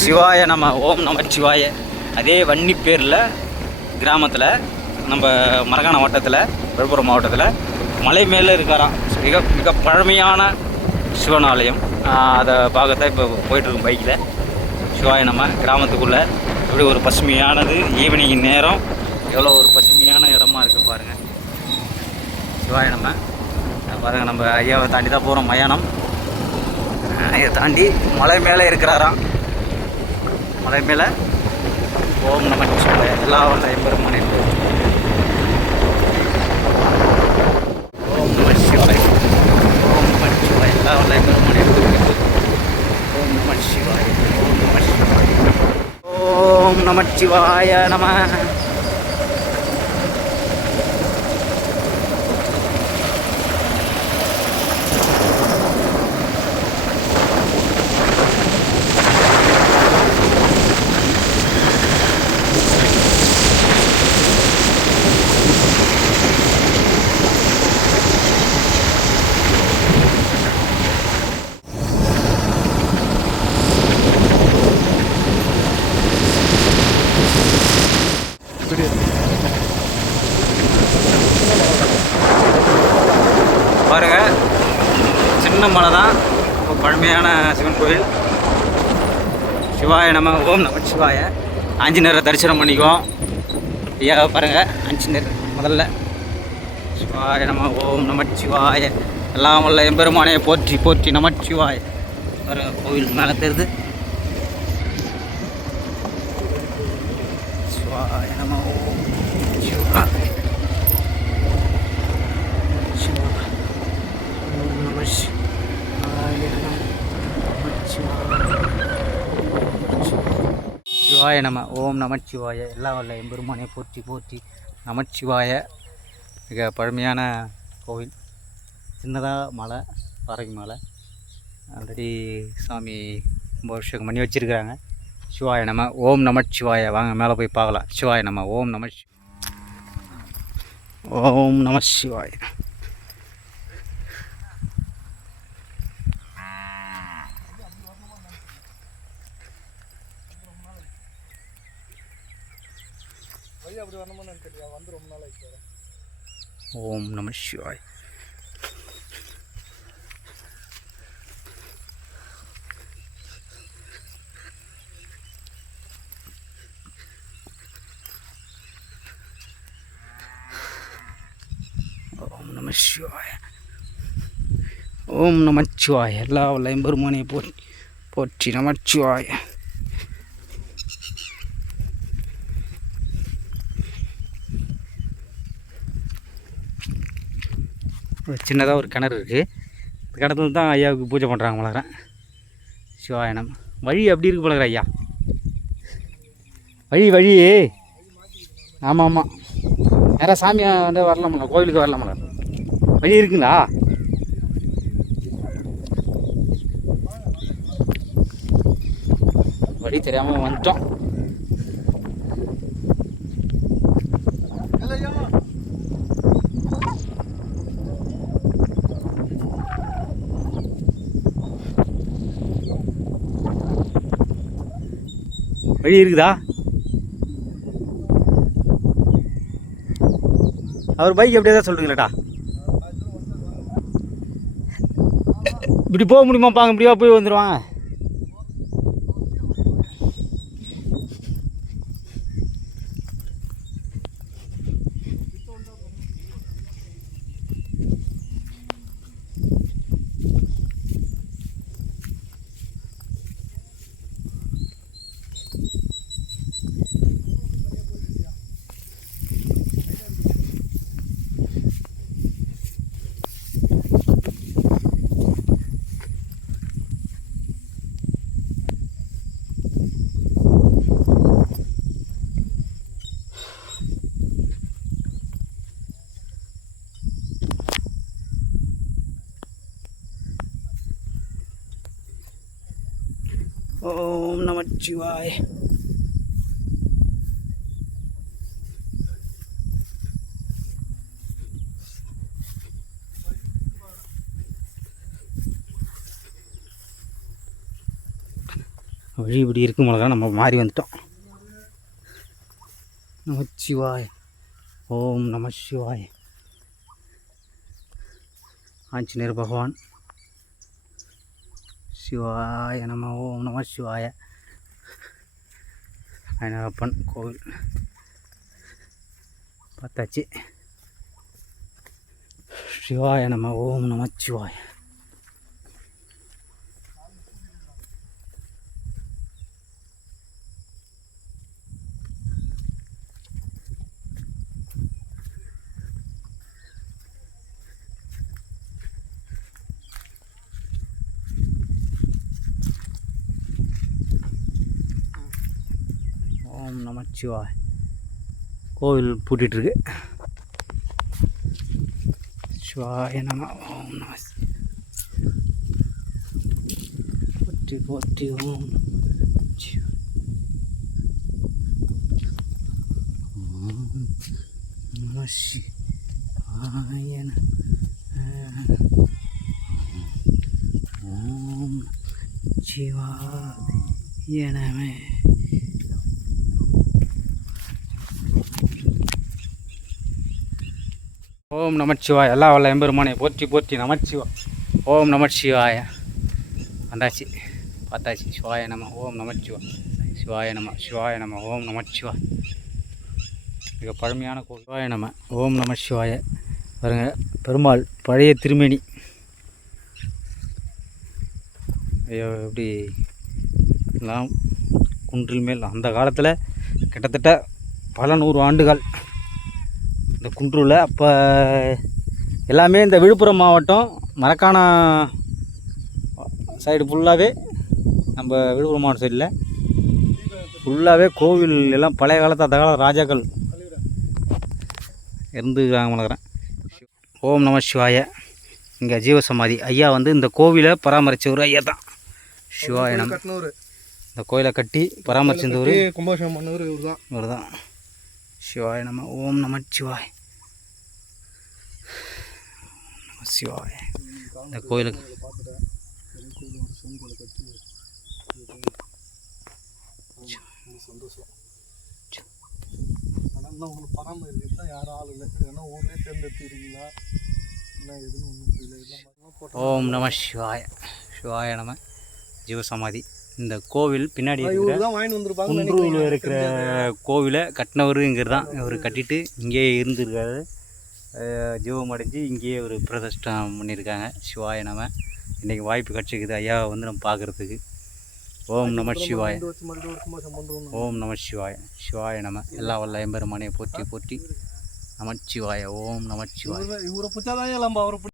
சிவாய நம்ம ஓம் நம சிவாய. அதே வன்னி பேரில் கிராமத்தில் நம்ம மரகாண வட்டத்தில் விழுப்புரம் மாவட்டத்தில் மலை மேலே இருக்காராம். மிக மிக பழமையான சிவன் ஆலயம். அதை பார்க்கத்தான் இப்போ போயிட்டுருக்கும் பைக்கில். சிவாய நம்ம கிராமத்துக்குள்ளே இப்படி ஒரு பசுமையானது ஈவினிங் நேரம் எவ்வளோ ஒரு பசுமையான இடமா இருக்குது பாருங்கள். சிவாய நம்ம பாருங்கள், நம்ம ஐயாவை தாண்டி தான் போகிறோம். மயானம் இதை தாண்டி மலை மேலே இருக்கிறாராம். மலை மேலே ஓம் நம சிவாய எல்லா பெருமானே ஓம் நம சிவாய. ஓம் நம சிவாய எல்லா பெருமானே ஓம் நம சிவாய. ஓம் நம சிவாய. ஓம் நம சிவாய நம. பாருங்க, சின்ன மலை தான், ரொம்ப பழமையான சிவன் கோயில். சிவாய நம்ம ஓம் நம சிவாய. ஆஞ்சநேயரை தரிசனம் பண்ணிக்குவோம். ஐயா பாருங்கள், ஆஞ்சநேயர் முதல்ல. சிவாய நம்ம ஓம் நம சிவாய எல்லாம் வல்ல எம்பெருமானே போற்றி போற்றி நம சிவாய. பாருங்க, கோவில் மேலே தெரியுது. சிவாய நம்ம ஓம் சிவாய. சிவாய நம ஓம் நமச்சிவாய எல்லாம் வல்ல எம்பெருமானே போற்றி போற்றி நமச்சிவாய. மிக பழமையான கோவில். சின்னதாக மலை, பாறை மலை. ஆல்ரெடி சாமி அபிஷேகம் பண்ணி வச்சுருக்கிறாங்க. சிவாய நம ஓம் நமச்சிவாய. வாங்க மேலே போய் பார்க்கலாம். சிவாய நம ஓம் நம ஓம் நம சிவாய. ஓம் நம சிவாய். ஓம் நம சிவாய. ஓம் நமச்சிவாய எல்லா வல்ல எம்பெருமானே போற்றி போற்றி நமச்சிவாய. சின்னதாக ஒரு கிணறு இருக்குது. இந்த கிணத்துல தான் ஐயாவுக்கு பூஜை பண்ணுறாங்க பழகிறேன். சிவாயனம் வழி அப்படி இருக்குது பழகிற ஐயா. வழி ஆமாம் ஆமாம், நேராக சாமியை வந்து வரலாம்ல, கோவிலுக்கு வரலாம்ல. வழி இருக்குங்களா? வழி தெரியாமல் வந்துட்டோம். வழி இருக்குதா? அவர் பைக் எப்படியே தான் சொல்கிறீங்களாட்டா? இப்படி போக முடியுமாப்பாங்க? இப்படியா போய் வந்துடுவாங்க. ஓம் நமச்சிவாய. வழி இப்படி இருக்கும் போல நம்ம மாறி வந்துட்டோம். நமச்சிவாய. ஓம் நம சிவாய. ஆஞ்சநேயர் பகவான். சிவாய நம. ஓம் நம சிவாய. ஐயனாரப்பன் கோவில் பார்த்தாச்சு. சிவாய நம. ஓம் நம சிவாய. ஓம் நமச்சிவாய். கோவில் பூட்டிகிட்ருக்கு. சிவாய நம. ஓம் நம. போற்றி போற்றி. ஓம் நம சிவாய. ஓம் சிவாய நம. ஓம் நமச்சிவாய். எல்லா வல்ல எம்பெருமானே போற்றி போற்றி. நமச்சிவா. ஓம் நமச்சிவாய. வந்தாச்சு, பார்த்தாச்சு. சிவாய நம. ஓம் நமச்சிவா. சிவாய நம. சிவாய நம. ஓம் நமச்சிவா. மிக பழமையான கோவில். சிவாய நம. ஓம் நம சிவாய. பாருங்க, பெருமாள் பழைய திருமேனி. ஐயோ, எப்படி எல்லாம் குன்றில் மேல் அந்த காலத்தில் கிட்டத்தட்ட பல 100 ஆண்டுகள் இந்த குன்றூரில். அப்போ எல்லாமே இந்த விழுப்புரம் மாவட்டம் மரக்காண சைடு ஃபுல்லாகவே, நம்ம விழுப்புரம் மாவட்டம் சைடில் ஃபுல்லாகவே கோவில் எல்லாம் பழைய காலத்து அந்த கால ராஜாக்கள் இருந்துக்கிறாங்க வளர்க்குறேன். ஓம் நம சிவாய. இங்கே ஜீவசமாதி ஐயா வந்து இந்த கோவிலை பராமரித்த ஒரு ஐயா தான். சிவாய நம. இந்த கோயிலை கட்டி பராமரிச்சிருந்தவர், கும்பாபிஷேகம் பண்ணவர் இவர் தான். சிவாய நம. ஓம் நம சிவாய். சிவாய. இந்த கோயிலுக்கு ஓம் நம சிவாய. சிவாய நம. ஜீவசமாதி. இந்த கோவில் பின்னாடி குன்றூரில் இருக்கிற கோவிலை கட்டினவர் இங்கே தான். இவர் கட்டிட்டு இங்கேயே இருந்திருக்காரு. ஜீவம் அடைஞ்சு இங்கேயே ஒரு பிரதிஷ்டம் பண்ணியிருக்காங்க. சிவாய நம. இன்றைக்கி வாய்ப்பு கிடச்சிக்குது ஐயா வந்து நம்ம பார்க்குறதுக்கு. ஓம் நம சிவாய. ஓம் நம சிவாய. சிவாய நம. எல்லா வல்ல எம்பெருமானே போற்றி போற்றி. நமச்சிவாய. ஓம் நமச்சிவாய.